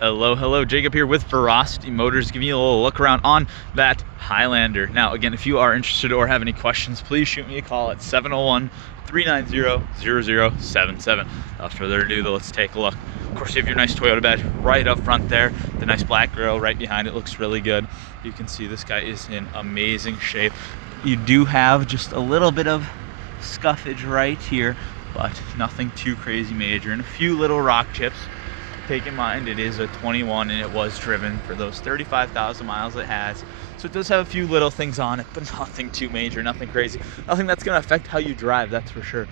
Hello, Jacob here with Verocity Motors, giving you a little look around on that Highlander. Now, again, if you are interested or have any questions, please shoot me a call at 701-390-0077. Without further ado, though, let's take a look. Of course, you have your nice Toyota badge right up front there. The nice black grille right behind it looks really good. You can see this guy is in amazing shape. You do have just a little bit of scuffage right here, but nothing too crazy major, and a few little rock chips. Take in mind it is a 21 and it was driven for those 35,000 miles it has, so it does have a few little things on it, but nothing too major, nothing crazy, nothing that's going to affect how you drive, that's for sure.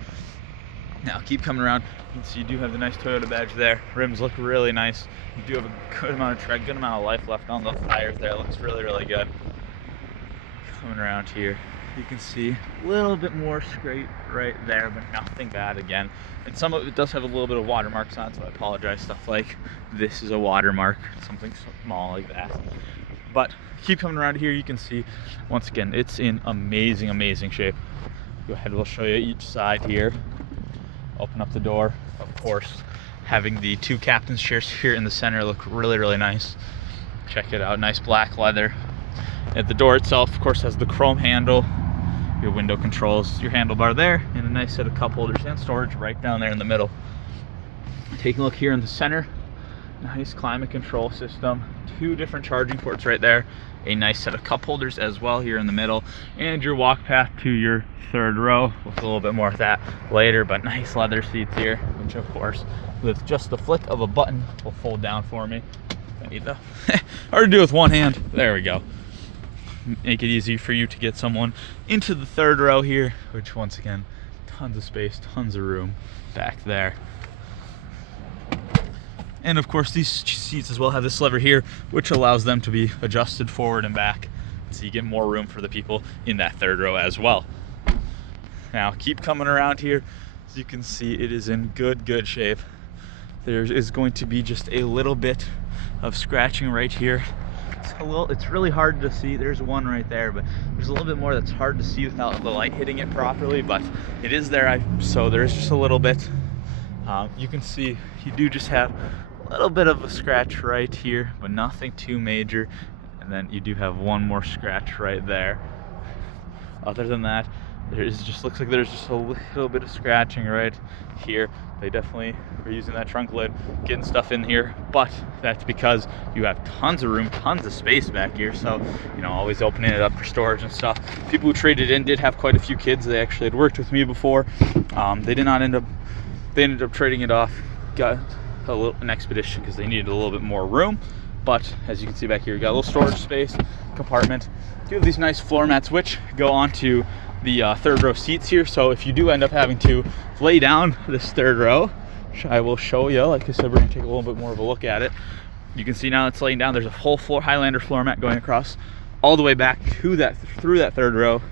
Now keep coming around. You can see you do have the nice Toyota badge there. Rims look really nice. You do have a good amount of tread, good amount of life left on the tires there. It looks really good. Coming around here, you can see a little bit more scrape right there, but nothing bad again. And some of it does have a little bit of watermarks on it, so I apologize. Stuff like this is a watermark, something small like that. But keep coming around here, you can see, once again, it's in amazing shape. Go ahead, we'll show you each side here. Open up the door, of course. Having the two captain's chairs here in the center look really nice. Check it out, nice black leather. At the door itself, of course, has the chrome handle, your window controls, your handlebar there, and a nice set of cup holders and storage right down there in the middle. Taking a look here in the center, nice climate control system, two different charging ports right there, a nice set of cup holders as well here in the middle, and your walk path to your third row. We'll do a little bit more of that later, but nice leather seats here, which of course, with just the flick of a button, will fold down for me. I need to hard to do with one hand. There we go. Make it easy for you to get someone into the third row here, which once again, tons of space, tons of room back there. And of course, these seats as well have this lever here, which allows them to be adjusted forward and back, so you get more room for the people in that third row as well. Now keep coming around here. As you can see, it is in good shape. There is going to be just a little bit of scratching right here. It's really hard to see. There's one right there, but there's a little bit more that's hard to see without the light hitting it properly, but it is there. So there's just a little bit. You can see you do just have a little bit of a scratch right here, but nothing too major. And then you do have one more scratch right there. Other than that, looks like there's just a little bit of scratching right here. They definitely are using that trunk lid, getting stuff in here, but that's because you have tons of room, tons of space back here, so always opening it up for storage and stuff. People who traded in did have quite a few kids. They actually had worked with me before. They ended up trading it off, got an Expedition because they needed a little bit more room. But as you can see back here, you got a little storage space compartment. You have these nice floor mats which go onto the third row seats here, so if you do end up having to lay down this third row, which I will show you, like I said, we're going to take a little bit more of a look at it. You can see now it's laying down. There's a full Highlander floor mat going across all the way back to through that third row.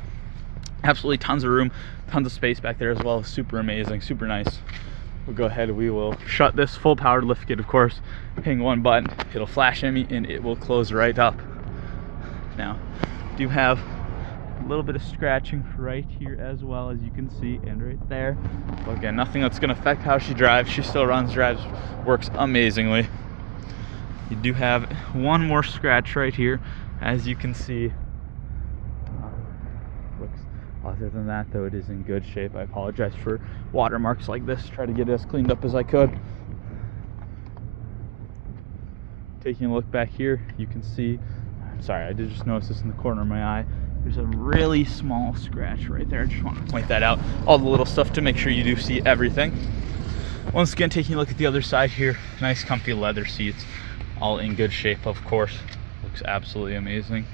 Absolutely tons of room, tons of space back there as well. Super amazing, super nice. We'll go ahead and we will shut this full powered lift gate, of course. Hang one button, it'll flash at me and it will close right up. Now, do have a little bit of scratching right here as well, as you can see, and right there. But again, nothing that's going to affect how she drives. She still drives, works amazingly. You do have one more scratch right here, as you can see. Other than that, though, it is in good shape. I apologize for watermarks like this. Try to get it as cleaned up as I could. Taking a look back here, you can see, I'm sorry, I did just notice this in the corner of my eye. There's a really small scratch right there. I just want to point that out. All the little stuff to make sure you do see everything. Once again, taking a look at the other side here, nice comfy leather seats, all in good shape, of course. Looks absolutely amazing.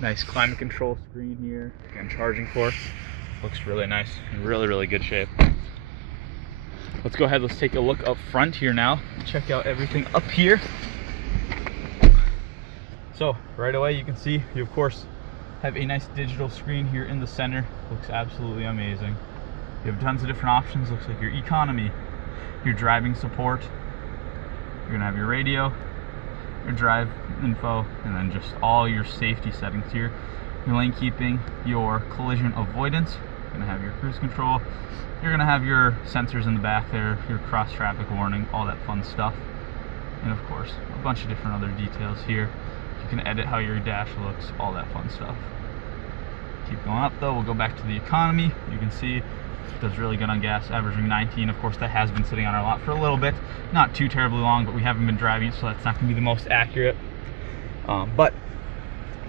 Nice climate control screen here. Again, charging port. Looks really nice and really good shape. Let's go ahead, let's take a look up front here now. Check out everything up here. So right away you can see you of course have a nice digital screen here in the center. Looks absolutely amazing. You have tons of different options. Looks like your economy, your driving support, you're gonna have your radio, your drive info, and then just all your safety settings here. Your lane keeping, your collision avoidance, you're gonna have your cruise control, you're gonna have your sensors in the back there, your cross traffic warning, all that fun stuff. And of course, a bunch of different other details here. You can edit how your dash looks, all that fun stuff. Keep going up though, we'll go back to the economy. You can see it does really good on gas, averaging 19. Of course, that has been sitting on our lot for a little bit. Not too terribly long, but we haven't been driving it, so that's not gonna be the most accurate. But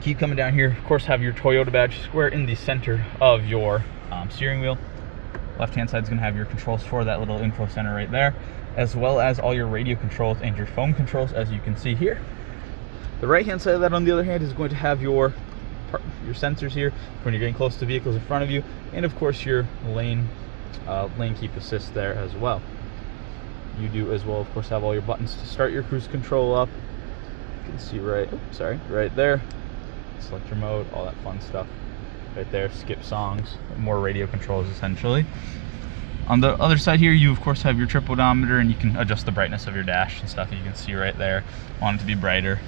keep coming down here. Of course, have your Toyota badge square in the center of your steering wheel. Left-hand side is gonna have your controls for that little info center right there, as well as all your radio controls and your phone controls, as you can see here. The right-hand side of that, on the other hand, is going to have your sensors here when you're getting close to vehicles in front of you, and of course your lane keep assist there as well. You do as well, of course, have all your buttons to start your cruise control up. You can see right there. Select your mode, all that fun stuff right there. Skip songs, more radio controls essentially. On the other side here, you of course have your trip odometer, and you can adjust the brightness of your dash and stuff. You can see right there, want it to be brighter.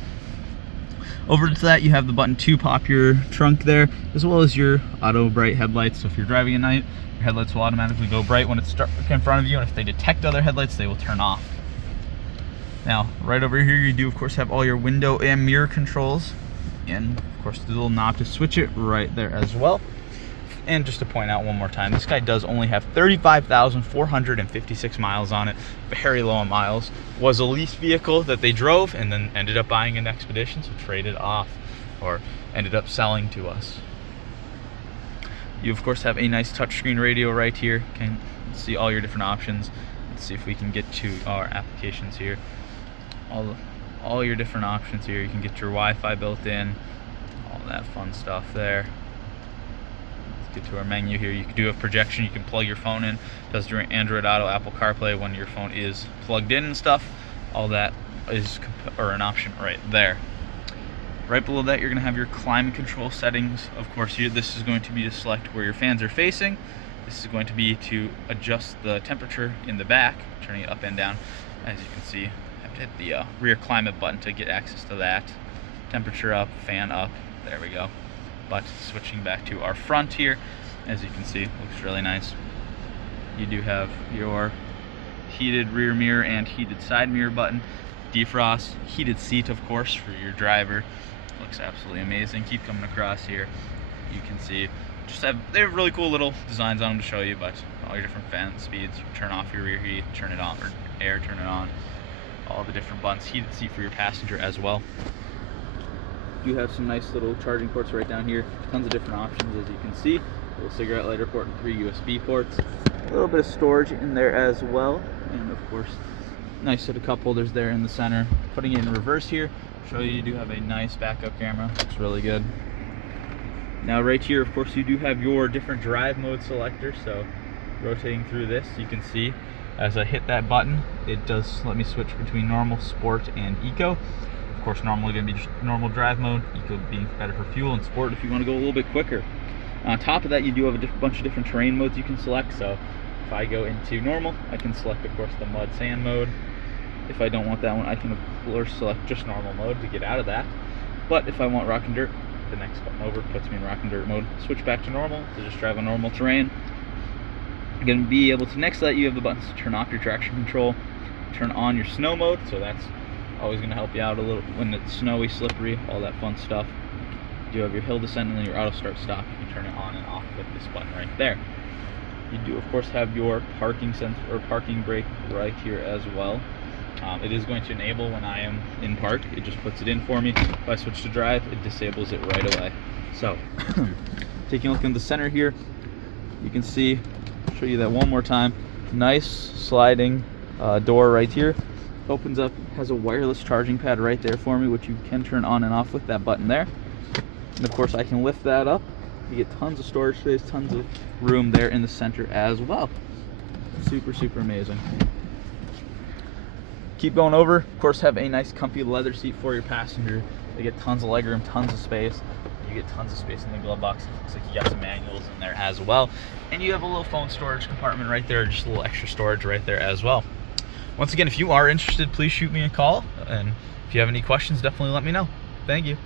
Over to that, you have the button to pop your trunk there, as well as your auto bright headlights. So if you're driving at night, your headlights will automatically go bright when it's in front of you, and if they detect other headlights, they will turn off. Now, right over here, you do of course have all your window and mirror controls, and of course the little knob to switch it right there as well. And just to point out one more time, this guy does only have 35,456 miles on it, very low on miles. Was a lease vehicle that they drove and then ended up buying an Expedition, so traded off or ended up selling to us. You of course have a nice touchscreen radio right here. Can see all your different options. Let's see if we can get to our applications here. All your different options here. You can get your Wi-Fi built in, all that fun stuff there. Get to our menu here. You can do a projection. You can plug your phone in. Does your Android Auto, Apple CarPlay when your phone is plugged in and stuff. All that is an option right there. Right below that, you're going to have your climate control settings. Of course, this is going to be to select where your fans are facing. This is going to be to adjust the temperature in the back, turning it up and down. As you can see, you have to hit the rear climate button to get access to that. Temperature up, fan up. There we go. But switching back to our front here, as you can see, looks really nice. You do have your heated rear mirror and heated side mirror button, defrost, heated seat of course for your driver. Looks absolutely amazing. Keep coming across here. You can see they have really cool little designs on them to show you, but all your different fan speeds. You can turn off your rear heat, turn it on, or air, turn it on. All the different buttons. Heated seat for your passenger as well. You have some nice little charging ports right down here. Tons of different options, as you can see. A little cigarette lighter port and 3 USB ports. A little bit of storage in there as well. And of course, nice set of cup holders there in the center. Putting it in reverse here, show you do have a nice backup camera. Looks really good. Now right here, of course, you do have your different drive mode selector. So rotating through this, you can see as I hit that button, it does let me switch between normal, sport, and eco. Of course, normally going to be just normal drive mode, eco being better for fuel, and sport if you want to go a little bit quicker. On top of that, you do have a bunch of different terrain modes you can select. So if I go into normal, I can select, of course, the mud sand mode. If I don't want that one, I can of course select just normal mode to get out of that. But if I want rock and dirt, the next button over puts me in rock and dirt mode. Switch back to normal to just drive on normal terrain. You're going to be able to, next to that, you have the buttons to turn off your traction control, turn on your snow mode, so that's always going to help you out a little when it's snowy, slippery, all that fun stuff. You have your hill descent and then your auto start stop. You can turn it on and off with this button right there. You do of course have your parking sensor or parking brake right here as well. It is going to enable when I am in park. It just puts it in for me. If I switch to drive, it disables it right away. So taking a look in the center here, you can see, show you that one more time, nice sliding door right here. Opens up, has a wireless charging pad right there for me, which you can turn on and off with that button there. And of course I can lift that up. You get tons of storage space, tons of room there in the center as well. Super, super amazing. Keep going over, of course have a nice comfy leather seat for your passenger. They get tons of legroom, tons of space. You get tons of space in the glove box. It looks like you got some manuals in there as well. And you have a little phone storage compartment right there, just a little extra storage right there as well. Once again, if you are interested, please shoot me a call. And if you have any questions, definitely let me know. Thank you.